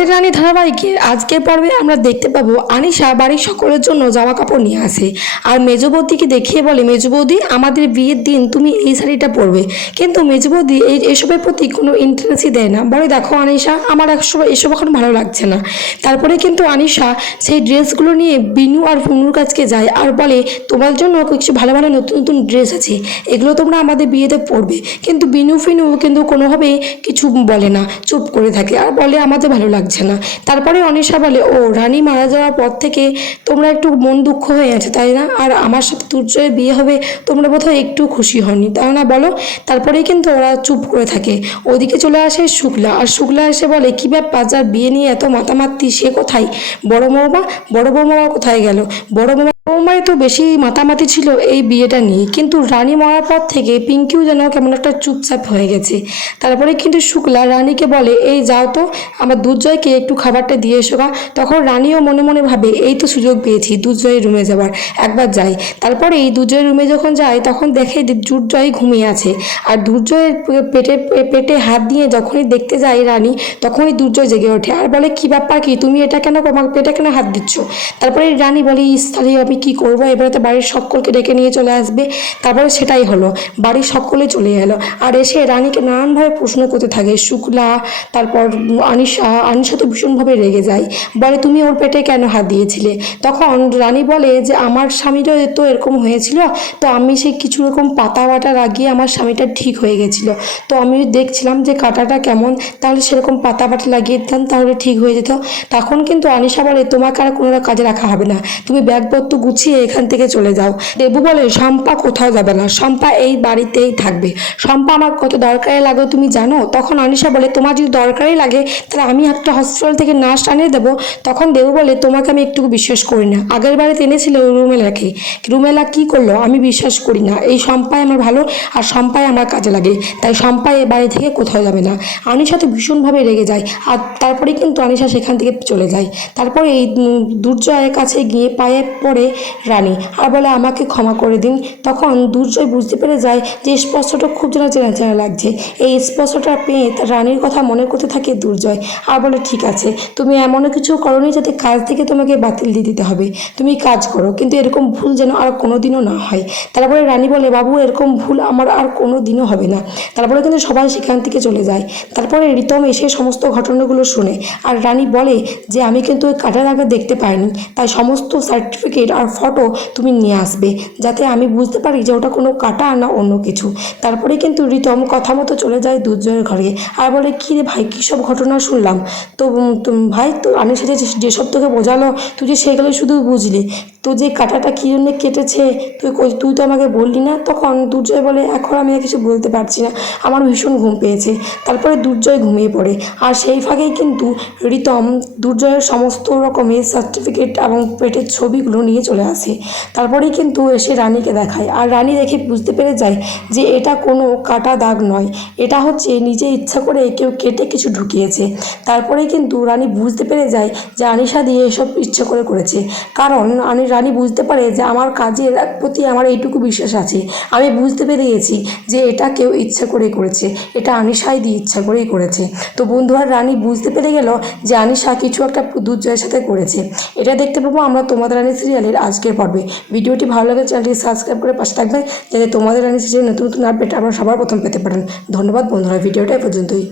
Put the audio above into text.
আমাদের রানী ধারাবাহিকের আজকের পর্বে আমরা দেখতে পাবো আনিশা বাড়ির সকলের জন্য জামা কাপড় নিয়ে আসে। আর মেজবৌদিকে দেখিয়ে বলে মেজবৌদি আমাদের বিয়ের দিন তুমি এই শাড়িটা পরবে। কিন্তু মেজবৌদি এই এসবের প্রতি কোনো ইন্টারেস্টই দেয় না। বলে, দেখো আনিশা, আমার এসব এসব এখন ভালো লাগছে না। তারপরে কিন্তু আনিশা সেই ড্রেসগুলো নিয়ে বিনু আর ফুনুর কাছকে যায় আর বলে, তোমার জন্য কিছু ভালো ভালো নতুন নতুন ড্রেস আছে। এগুলো তোমরা আমাদের বিয়েতে পরবে। কিন্তু বিনু, ফিনু কিন্তু কোনোভাবেই কিছু বলে না, চুপ করে থাকে। আর বলে আমাদের ভালো লাগছে না। তারপরে অনিশা বলে, ও, রানী মারা যাওয়ার পর থেকে তোমরা একটু মন দুঃখ হয়ে আছে, তাই না? আর আমার সাথে দুর্জয়ের বিয়ে হবে, তোমরা বোধহয় একটু খুশি হননি তাই না বলো? তারপরেই কিন্তু ওরা চুপ করে থাকে। ওদিকে চলে আসে শুক্লা, আর শুক্লা এসে বলে, কী ব্যাপার? যার বিয়ে নিয়ে এত মাতামাতি, সে কোথায়? বড় বৌমা? বড় বৌমা কোথায় গেল? বড় বৌমা বৌমায় তো বেশি মাতামাতি ছিল এই বিয়েটা নিয়ে, কিন্তু রানী মরার পর থেকে পিঙ্কিও যেন কেমন একটা চুপচাপ হয়ে গেছে। তারপরে কিন্তু শুক্লা রানীকে বলে, এই যাও তো, আমার দুর্জয়কে একটু খাবারটা দিয়ে এসো গা। তখন রানীও মনে মনে ভাবে, এই তো সুযোগ পেয়েছি, দুর্জয়ের রুমে যাবার, একবার যাই। তারপরে এই দুর্জয়ের রুমে যখন যায়, তখন দেখে দুর্জয় ঘুমিয়ে আছে। আর দুর্জয়ের পেটে পেটে হাত দিয়ে যখনই দেখতে যায় রানী, তখনই দুর্জয় জেগে ওঠে। আর বলে, কি ব্যাপার কি? তুমি এটা কেন পেটে কেন হাত দিচ্ছ? তারপরে রানী বলে, ইস আমি কি করব? এবারে তো বাড়ির সকলকে ডেকে নিয়ে চলে আসবে। তারপরে সেটাই হলো। বাড়ির সকলে চলে এলো। আর এসে রানীকে নানানভাবে প্রশ্ন করতে থাকে। শুক্লা, তারপর আনিশা আনিশা তো ভীষণভাবে রেগে যায়। বলে, তুমি ওর পেটে কেন হাত দিয়েছিলে? তখন রানী বলে যে, আমার স্বামীরও তো এরকম হয়েছিল। তো আমি সেই কিছু রকম পাতা বাটা লাগিয়ে আমার স্বামীটা ঠিক হয়ে গেছিল। তো আমি দেখছিলাম যে কাঁটাটা কেমন। তাহলে সেরকম পাতা বাটা লাগিয়ে দিতাম, তাহলে ঠিক হয়ে যেত। তখন কিন্তু আনিশা বলে, তোমাকে আর কোনো কাজে রাখা হবে না। তুমি ব্যাগপত্র গুছিয়ে এখান থেকে চলে যাও। দেবু বলে, শম্পা কোথাও যাবে না। শম্পা এই বাড়িতেই থাকবে। শম্পা আমার কত দরকারে লাগে তুমি জানো? তখন আনিশা বলে, তোমার যদি দরকারই লাগে, তাহলে আমি একটা হসপিটাল থেকে নার্স আনিয়ে দেবো। তখন দেবু বলে, তোমাকে আমি একটু বিশ্বাস করি না। আগের বাড়িতে এনেছিল রুমেলাকে রুমেলা কি করল? আমি বিশ্বাস করি না। এই শম্পাই আমার ভালো, আর শম্পাই আমার কাজে লাগে। তাই শম্পাই এ বাড়ি থেকে কোথাও যাবে না। আনিশা তো ভীষণভাবে রেগে যায়। আর তারপরে কিন্তু আনিশা সেখান থেকে চলে যায়। তারপরে এই দুর্জয়ের কাছে গিয়ে পায়ে পড়ে রানী, আর বলে, আমাকে ক্ষমা করে দিন। তখন দুর্জয় বুঝতে পেরে যায় যে স্পর্শটা খুব যেন চেনা চেনা লাগছে। এই স্পর্শটা পেয়ে তার রানীর কথা মনে করতে থাকে দুর্জয়। আর বলে, ঠিক আছে, তুমি এমন কিছু করনি যাতে কাজ থেকে তোমাকে বাতিল দিয়ে দিতে হবে। তুমি কাজ করো, কিন্তু এরকম ভুল যেন আর কোনো দিনও না হয়। তারপরে রানী বলে, বাবু, এরকম ভুল আমার আর কোনো দিনও হবে না। তারপরে কিন্তু সবাই সেখান থেকে চলে যায়। তারপরে রিতম এসে সমস্ত ঘটনাগুলো শুনে। আর রানী বলে যে, আমি কিন্তু ওই কাটার আগে দেখতে পাইনি। তাই সমস্ত সার্টিফিকেট আর ফটো তুমি নিয়ে আসবে, যাতে আমি বুঝতে পারি যে ওটা কোনো কাটা না অন্য কিছু। তারপরে কিন্তু রিতম কথা মতো চলে যায় দুর্জয়ের ঘরে আর বলে, কী রে ভাই, কী সব ঘটনা শুনলাম? তো ভাই, তো সাথে যে- যেসব তোকে বোঝালো, তুই যে সেগুলো শুধু বুঝলি। তো যে কাটাটা কী জন্য কেটেছে, তুই তুই তো আমাকে বললি না? তখন দুর্জয় বলে, এখন আমি আর কিছু বলতে পারছি না। আমার ভীষণ ঘুম পেয়েছে। তারপরে দুর্জয় ঘুমিয়ে পড়ে। আর সেই ফাঁকেই কিন্তু রিতম দুর্জয়ের সমস্ত রকমের সার্টিফিকেট এবং পেটের ছবিগুলো নিয়ে চলে আসে। তারপরেই কিন্তু এসে রানীকে দেখায়। আর রানী দেখে বুঝতে পেরে যায় যে এটা কোনো কাটা দাগ নয়। এটা হচ্ছে নিজে ইচ্ছা করে কেউ কেটে কিছু ঢুকিয়েছে। তারপরেই কিন্তু রানী বুঝতে পেরে যায় যে আনিশা দিয়ে এসব ইচ্ছা করে করেছে। কারণ আনি রানী বুঝতে পারে যে আমার কাজের প্রতি আমার এইটুকু বিশ্বাস আছে। আমি বুঝতে পেরে গেছি যে এটা কেউ ইচ্ছা করে করেছে। এটা আনিশাই দিয়ে ইচ্ছা করেই করেছে। তো বন্ধু, আর রানী বুঝতে পেরে গেল যে আনিশা কিছু একটা দুর্জয়ের সাথে করেছে। এটা দেখতে পাবো আমরা তোমাদের রানী সিরিয়ালের আজকের পর্বে। ভিডিওটি ভালো লাগে চ্যানেলটি সাবস্ক্রাইব করে পাশে থাকবেন যাতে তোমাদের আমি সেই নতুন নতুন আপডেট আমরা সবার প্রথম পেতে পারেন। ধন্যবাদ বন্ধুরা, ভিডিওটা পর্যন্তই।